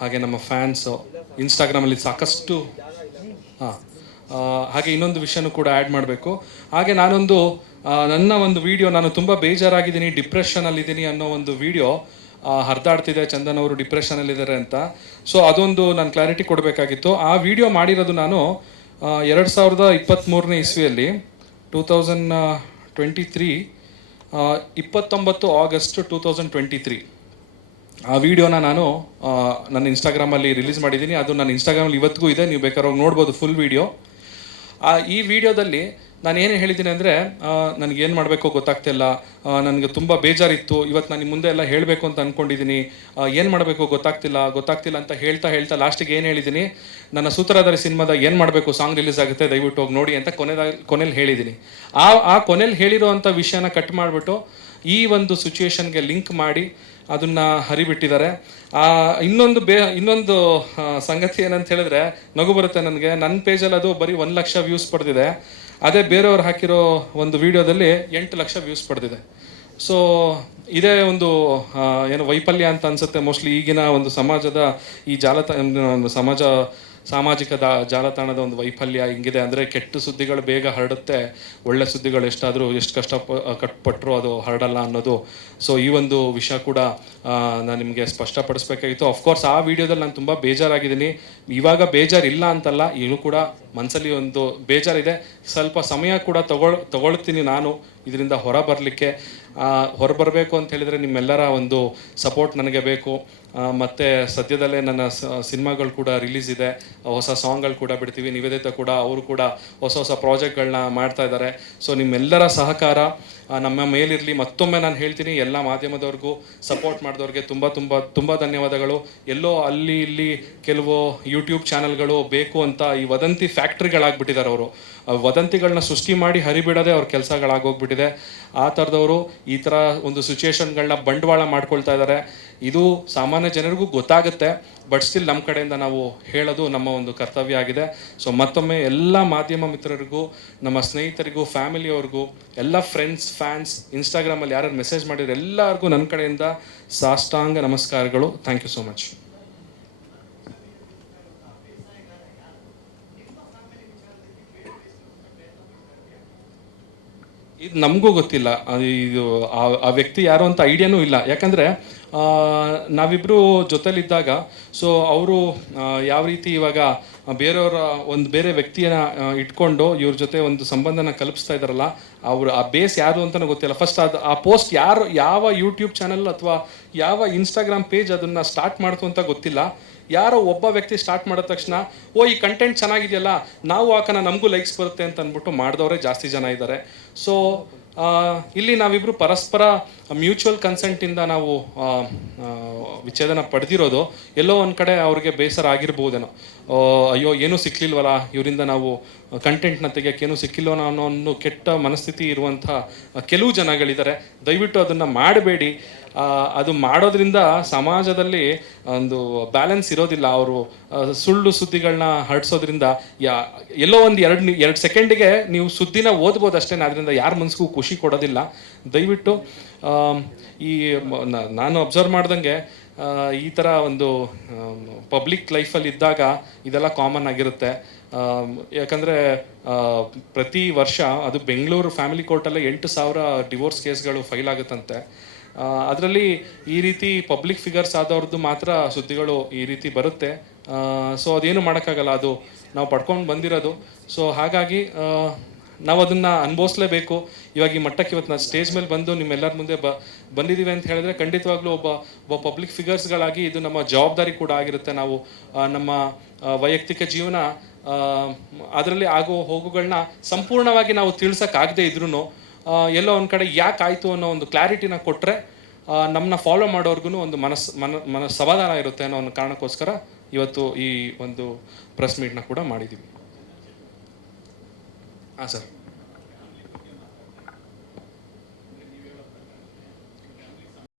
ಹಾಗೆ ನಮ್ಮ ಫ್ಯಾನ್ಸು ಇನ್ಸ್ಟಾಗ್ರಾಮಲ್ಲಿ ಸಾಕಷ್ಟು ಹಾಂ ಹಾಗೆ ಇನ್ನೊಂದು ವಿಷಯನೂ ಕೂಡ ಆ್ಯಡ್ ಮಾಡಬೇಕು. ಹಾಗೆ ನಾನೊಂದು ನನ್ನ ಒಂದು ವಿಡಿಯೋ, ನಾನು ತುಂಬ ಬೇಜಾರಾಗಿದ್ದೀನಿ, ಡಿಪ್ರೆಷನಲ್ಲಿದ್ದೀನಿ ಅನ್ನೋ ಒಂದು ವಿಡಿಯೋ ಹರಿದಾಡ್ತಿದೆ, ಚಂದನ್ ಅವರು ಡಿಪ್ರೆಷನಲ್ಲಿದ್ದಾರೆ ಅಂತ. ಸೊ ಅದೊಂದು ನಾನು ಕ್ಲಾರಿಟಿ ಕೊಡಬೇಕಾಗಿತ್ತು. ಆ ವಿಡಿಯೋ ಮಾಡಿರೋದು ನಾನು 2023ನೇ ಇಸ್ವಿಯಲ್ಲಿ 2023 29 ಆಗಸ್ಟ್ 2023 ಆ ವಿಡಿಯೋನ ನಾನು ನನ್ನ ಇನ್ಸ್ಟಾಗ್ರಾಮಲ್ಲಿ ರಿಲೀಸ್ ಮಾಡಿದ್ದೀನಿ. ಅದು ನನ್ನ ಇನ್ಸ್ಟಾಗ್ರಾಮಲ್ಲಿ ಇವತ್ತಿಗೂ ಇದೆ, ನೀವು ಬೇಕಾದ್ರೆ ನೋಡ್ಬೋದು ಫುಲ್ ವಿಡಿಯೋ. ಈ ವಿಡಿಯೋದಲ್ಲಿ ನಾನು ಏನು ಹೇಳಿದ್ದೀನಿ ಅಂದರೆ, ನನಗೇನು ಮಾಡಬೇಕು ಗೊತ್ತಾಗ್ತಿಲ್ಲ, ನನಗೆ ತುಂಬ ಬೇಜಾರಿತ್ತು, ಇವತ್ತು ನಾನು ಮುಂದೆ ಎಲ್ಲ ಹೇಳಬೇಕು ಅಂತ ಅಂದ್ಕೊಂಡಿದ್ದೀನಿ, ಏನು ಮಾಡಬೇಕು ಗೊತ್ತಾಗ್ತಿಲ್ಲ ಅಂತ ಹೇಳ್ತಾ ಲಾಸ್ಟಿಗೆ ಏನು ಹೇಳಿದ್ದೀನಿ, ನನ್ನ ಸೂತ್ರಧಾರಿ ಸಿನಿಮಾದ ಏನು ಮಾಡಬೇಕು ಸಾಂಗ್ ರಿಲೀಸ್ ಆಗುತ್ತೆ, ದಯವಿಟ್ಟು ಹೋಗಿ ನೋಡಿ ಅಂತ ಕೊನೆಯಲ್ಲಿ ಹೇಳಿದ್ದೀನಿ. ಆ ಕೊನೆಯಲ್ಲಿ ಹೇಳಿರೋ ಅಂಥ ವಿಷಯನ ಕಟ್ ಮಾಡಿಬಿಟ್ಟು ಈ ಒಂದು ಸಿಚುವೇಶನ್ಗೆ ಲಿಂಕ್ ಮಾಡಿ ಅದನ್ನು ಹರಿಬಿಟ್ಟಿದ್ದಾರೆ. ಇನ್ನೊಂದು ಸಂಗತಿ ಏನಂತ ಹೇಳಿದ್ರೆ ನಗು ಬರುತ್ತೆ ನನಗೆ. ನನ್ನ ಪೇಜಲ್ಲಿ ಅದು ಬರೀ 1 ಲಕ್ಷ ವ್ಯೂಸ್ ಪಡೆದಿದೆ. ಅದೇ ಬೇರೆಯವ್ರು ಹಾಕಿರೋ ಒಂದು ವಿಡಿಯೋದಲ್ಲಿ 8 ಲಕ್ಷ ವ್ಯೂಸ್ ಪಡೆದಿದೆ. ಸೊ ಇದೇ ಒಂದು ಏನು ವೈಫಲ್ಯ ಅಂತ ಅನ್ಸುತ್ತೆ ಮೋಸ್ಟ್ಲಿ ಈಗಿನ ಒಂದು ಸಮಾಜದ ಈ ಸಾಮಾಜಿಕ ಜಾಲತಾಣದ ಒಂದು ವೈಫಲ್ಯ ಹಿಂಗಿದೆ. ಅಂದರೆ ಕೆಟ್ಟ ಸುದ್ದಿಗಳು ಬೇಗ ಹರಡುತ್ತೆ, ಒಳ್ಳೆ ಸುದ್ದಿಗಳು ಎಷ್ಟು ಕಷ್ಟಪಟ್ಟರು ಅದು ಹರಡಲ್ಲ ಅನ್ನೋದು. ಸೊ ಈ ಒಂದು ವಿಷಯ ಕೂಡ ನಾನು ನಿಮಗೆ ಸ್ಪಷ್ಟಪಡಿಸ್ಬೇಕಾಗಿತ್ತು. ಅಫ್ಕೋರ್ಸ್ ಆ ವಿಡಿಯೋದಲ್ಲಿ ನಾನು ತುಂಬ ಬೇಜಾರಾಗಿದ್ದೀನಿ. ಇವಾಗ ಬೇಜಾರಿಲ್ಲ ಅಂತಲ್ಲ, ಈಗಲೂ ಕೂಡ ಮನಸ್ಸಲ್ಲಿ ಒಂದು ಬೇಜಾರಿದೆ. ಸ್ವಲ್ಪ ಸಮಯ ಕೂಡ ತಗೊಳ್ತೀನಿ ನಾನು ಇದರಿಂದ ಹೊರಬರಲಿಕ್ಕೆ. ಹೊರಬರಬೇಕು ಅಂತ ಹೇಳಿದರೆ ನಿಮ್ಮೆಲ್ಲರ ಒಂದು ಸಪೋರ್ಟ್ ನನಗೆ ಬೇಕು. ಮತ್ತು ಸದ್ಯದಲ್ಲೇ ನನ್ನ ಸಿನಿಮಾಗಳು ಕೂಡ ರಿಲೀಸ್ ಇದೆ, ಹೊಸ ಸಾಂಗ್ಗಳು ಕೂಡ ಬಿಡ್ತೀವಿ. ನಿವೇದಿತ ಕೂಡ ಅವರು ಕೂಡ ಹೊಸ ಪ್ರಾಜೆಕ್ಟ್ಗಳನ್ನ ಮಾಡ್ತಾ ಇದ್ದಾರೆ. ಸೊ ನಿಮ್ಮೆಲ್ಲರ ಸಹಕಾರ ನಮ್ಮ ಮೇಲಿರಲಿ. ಮತ್ತೊಮ್ಮೆ ನಾನು ಹೇಳ್ತೀನಿ, ಎಲ್ಲ ಮಾಧ್ಯಮದವ್ರಿಗೂ ಸಪೋರ್ಟ್ ಮಾಡಿದವ್ರಿಗೆ ತುಂಬ ಧನ್ಯವಾದಗಳು. ಎಲ್ಲೋ ಅಲ್ಲಿ ಇಲ್ಲಿ ಕೆಲವು ಯೂಟ್ಯೂಬ್ ಚಾನಲ್ಗಳು ಬೇಕು ಅಂತ ಈ ವದಂತಿ ಫ್ಯಾಕ್ಟ್ರಿಗಳಾಗ್ಬಿಟ್ಟಿದ್ದಾರೆ. ಅವರು ವದಂತಿಗಳನ್ನ ಸೃಷ್ಟಿ ಮಾಡಿ ಹರಿಬಿಡೋದೇ ಅವ್ರ ಕೆಲಸಗಳಾಗೋಗ್ಬಿಟ್ಟಿದೆ. ಆ ಥರದವರು ಈ ಥರ ಒಂದು ಸಿಚುವೇಶನ್ಗಳನ್ನ ಬಂಡವಾಳ ಮಾಡ್ಕೊಳ್ತಾ ಇದ್ದಾರೆ. ಇದು ಸಾಮಾನ್ಯ ಜನರಿಗೂ ಗೊತ್ತಾಗುತ್ತೆ, ಬಟ್ ಸ್ಟಿಲ್ ನಮ್ಮ ಕಡೆಯಿಂದ ನಾವು ಹೇಳೋದು ನಮ್ಮ ಒಂದು ಕರ್ತವ್ಯ ಆಗಿದೆ. ಸೊ ಮತ್ತೊಮ್ಮೆ ಎಲ್ಲ ಮಾಧ್ಯಮ ಮಿತ್ರರಿಗೂ, ನಮ್ಮ ಸ್ನೇಹಿತರಿಗೂ, ಫ್ಯಾಮಿಲಿಯವ್ರಿಗೂ, ಎಲ್ಲ ಫ್ರೆಂಡ್ಸ್, ಫ್ಯಾನ್ಸ್, ಇನ್ಸ್ಟಾಗ್ರಾಮಲ್ಲಿ ಯಾರು ಮೆಸೇಜ್ ಮಾಡಿದ್ರು ಎಲ್ಲರಿಗೂ ನನ್ನ ಕಡೆಯಿಂದ ಸಾಷ್ಟಾಂಗ ನಮಸ್ಕಾರಗಳು. Thank you so much. ಇದು ನಮಗೂ ಗೊತ್ತಿಲ್ಲ, ಇದು ಆ ವ್ಯಕ್ತಿ ಯಾರು ಅಂತ ಐಡಿಯಾನೂ ಇಲ್ಲ. ಯಾಕಂದರೆ ನಾವಿಬ್ಬರು ಜೊತೆಲಿದ್ದಾಗ ಸೊ ಅವರು ಯಾವ ರೀತಿ ಇವಾಗ ಬೇರೆಯವರ ಒಂದು ಬೇರೆ ವ್ಯಕ್ತಿಯನ್ನು ಇಟ್ಕೊಂಡು ಇವ್ರ ಜೊತೆ ಒಂದು ಸಂಬಂಧನ ಕಲ್ಪಿಸ್ತಾ ಇದ್ದಾರಲ್ಲ, ಅವರು ಆ ಬೇಸ್ ಯಾರು ಅಂತಲೂ ಗೊತ್ತಿಲ್ಲ. ಫಸ್ಟ್ ಆ ಪೋಸ್ಟ್ ಯಾವ ಯೂಟ್ಯೂಬ್ ಚಾನಲ್ ಅಥವಾ ಯಾವ ಇನ್ಸ್ಟಾಗ್ರಾಮ್ ಪೇಜ್ ಅದನ್ನು ಸ್ಟಾರ್ಟ್ ಮಾಡ್ತು ಅಂತ ಗೊತ್ತಿಲ್ಲ. ಯಾರೋ ಒಬ್ಬ ವ್ಯಕ್ತಿ ಸ್ಟಾರ್ಟ್ ಮಾಡಿದ ತಕ್ಷಣ ಈ ಕಂಟೆಂಟ್ ಚೆನ್ನಾಗಿದೆಯಲ್ಲ, ನಾವು ಹಾಕೋಣ, ನಮಗೂ ಲೈಕ್ಸ್ ಬರುತ್ತೆ ಅಂತ ಅಂದ್ಬಿಟ್ಟು ಮಾಡಿದವರೇ ಜಾಸ್ತಿ ಜನ ಇದ್ದಾರೆ. ಸೊ ಇಲ್ಲಿ ನಾವಿಬ್ಬರು ಪರಸ್ಪರ ಮ್ಯೂಚುವಲ್ ಕನ್ಸೆಂಟಿಂದ ನಾವು ವಿಚ್ಛೇದನ ಪಡೆದಿರೋದು. ಎಲ್ಲೋ ಒಂದು ಕಡೆ ಅವ್ರಿಗೆ ಬೇಸರ ಆಗಿರ್ಬೋದೇನೋ, ಅಯ್ಯೋ ಏನೂ ಸಿಕ್ಲಿಲ್ವಲ್ಲ ಇವರಿಂದ, ನಾವು ಕಂಟೆಂಟ್ನ ತೆಗಿಯೋಕ್ಕೇನೂ ಸಿಕ್ಕಿಲ್ವೋ ಅನ್ನೋ ಒಂದು ಕೆಟ್ಟ ಮನಸ್ಥಿತಿ ಇರುವಂಥ ಕೆಲವು ಜನಗಳಿದ್ದಾರೆ. ದಯವಿಟ್ಟು ಅದನ್ನು ಮಾಡಬೇಡಿ. ಅದು ಮಾಡೋದ್ರಿಂದ ಸಮಾಜದಲ್ಲಿ ಒಂದು ಬ್ಯಾಲೆನ್ಸ್ ಇರೋದಿಲ್ಲ. ಅವರು ಸುಳ್ಳು ಸುದ್ದಿಗಳನ್ನ ಹರಡಿಸೋದ್ರಿಂದ ಎಲ್ಲೋ ಒಂದು ಎರಡು ಸೆಕೆಂಡಿಗೆ ನೀವು ಸುದ್ದಿನ ಓದ್ಬೋದು ಅಷ್ಟೇ, ಅದರಿಂದ ಯಾರ ಮನಸ್ಸಿಗೂ ಖುಷಿ ಕೊಡೋದಿಲ್ಲ. ದಯವಿಟ್ಟು ನಾನು ಅಬ್ಸರ್ವ್ ಮಾಡ್ದಂಗೆ ಈ ಥರ ಒಂದು ಪಬ್ಲಿಕ್ ಲೈಫಲ್ಲಿ ಇದ್ದಾಗ ಇದೆಲ್ಲ ಕಾಮನ್ ಆಗಿರುತ್ತೆ. ಯಾಕಂದರೆ ಪ್ರತಿ ವರ್ಷ ಅದು ಬೆಂಗಳೂರು ಫ್ಯಾಮಿಲಿ ಕೋರ್ಟಲ್ಲೇ 8,000 ಡಿವೋರ್ಸ್ ಕೇಸ್ಗಳು ಫೈಲ್ ಆಗುತ್ತಂತೆ. ಅದರಲ್ಲಿ ಈ ರೀತಿ ಪಬ್ಲಿಕ್ ಫಿಗರ್ಸ್ ಆದವ್ರದ್ದು ಮಾತ್ರ ಸುದ್ದಿಗಳು ಈ ರೀತಿ ಬರುತ್ತೆ. ಸೊ ಅದೇನು ಮಾಡೋಕ್ಕಾಗಲ್ಲ, ಅದು ನಾವು ಪಡ್ಕೊಂಡು ಬಂದಿರೋದು. ಸೊ ಹಾಗಾಗಿ ನಾವು ಅದನ್ನು ಅನುಭವಿಸ್ಲೇಬೇಕು. ಇವಾಗ ಈ ಮಟ್ಟಕ್ಕೆ ಇವತ್ತು ನಾನು ಸ್ಟೇಜ್ ಮೇಲೆ ಬಂದು ನಿಮ್ಮೆಲ್ಲರ ಮುಂದೆ ಬಂದಿದ್ದೀವಿ ಅಂತ ಹೇಳಿದ್ರೆ ಖಂಡಿತವಾಗ್ಲೂ ಒಬ್ಬ ಪಬ್ಲಿಕ್ ಫಿಗರ್ಸ್ಗಳಾಗಿ ಇದು ನಮ್ಮ ಜವಾಬ್ದಾರಿ ಕೂಡ ಆಗಿರುತ್ತೆ. ನಾವು ನಮ್ಮ ವೈಯಕ್ತಿಕ ಜೀವನ ಅದರಲ್ಲಿ ಆಗೋ ಹೋಗುಗಳನ್ನ ಸಂಪೂರ್ಣವಾಗಿ ನಾವು ತಿಳಿಸೋಕ್ಕಾಗದೇ ಇದ್ರೂ ಎಲ್ಲೋ ಒಂದು ಕಡೆ ಯಾಕೆ ಆಯಿತು ಅನ್ನೋ ಒಂದು ಕ್ಲಾರಿಟಿನ ಕೊಟ್ಟರೆ ನಮ್ಮನ್ನ ಫಾಲೋ ಮಾಡೋರ್ಗು ಒಂದು ಸಮಾಧಾನ ಇರುತ್ತೆ ಅನ್ನೋ ಒಂದು ಕಾರಣಕ್ಕೋಸ್ಕರ ಇವತ್ತು ಈ ಒಂದು ಪ್ರೆಸ್ ಮೀಟ್ನ ಕೂಡ ಮಾಡಿದ್ದೀವಿ. ಹಾಂ ಸರ್.